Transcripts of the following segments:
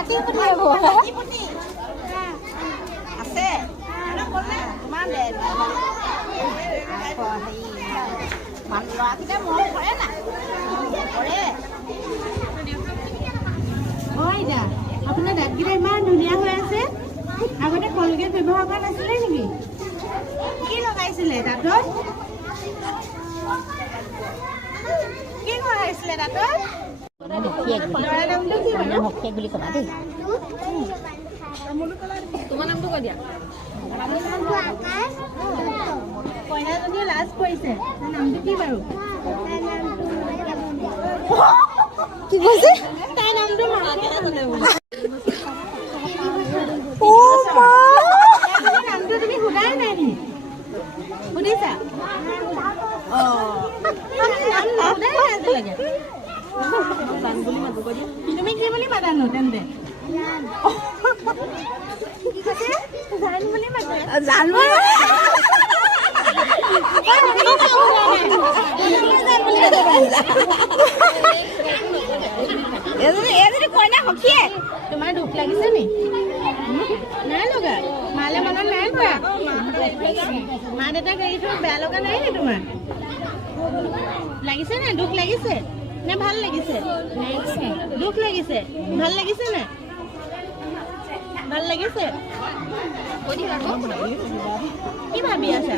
আছে তোমাৰ ল'ৰাকেইটা মৰম কৰে না কৰে। এতিয়া আপোনাৰ দাঁতকেইটা ইমান ধুনীয়া হৈ আছে। আগতে কলগেট ব্যৱহাৰ কৰা নাছিলে নেকি? কি লগাইছিলে দাঁতত? কি লগাইছিলে দাঁতত? ল'ৰাৰ নামটো কি বাৰু? মুখীয়ে বুলি ক'বা দেই। তোমাৰ নামটো কৈ দিয়া। কইনাজনীয়ে লাজ কৰিছে। তাৰ নামটো কি বাৰু? কি কৈছে? তাইৰ নামটো নামটো তুমি শুনাই নাই নি? শুনিছা? তুমি কি বুলি মাতানো তেন্তে? জান বুলি মাতে। এজনী কইনা সখীয়ে। তোমাৰ দুখ লাগিছে নি? নাই লগা। মালে মনত নাই কৰা। মা দেউতাক এৰি থৈ বেয়া লগা নাই নি তোমাৰ? লাগিছে নে? দুখ লাগিছে নে ভাল লাগিছে? দুখ লাগিছে। ভাল লাগিছে নে? ভাল লাগিছে। কি ভাবি আছা?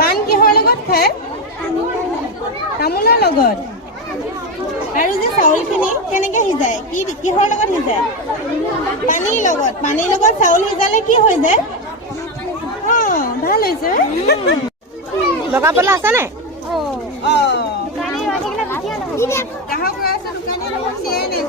পাণ কিহৰ লগত খায়? তামোলৰ লগত। আৰু যে চাউলখিনি কেনেকে সিজায়? কিহৰ লগত সিজায়? পানীৰ লগত। পানীৰ লগত চাউল সিজালে কি হৈ যায়? ভাল হৈছে। লগাবলৈ আছে নাই? গ্ৰাহক হৈ আছে দোকানী চিয়াই নাই।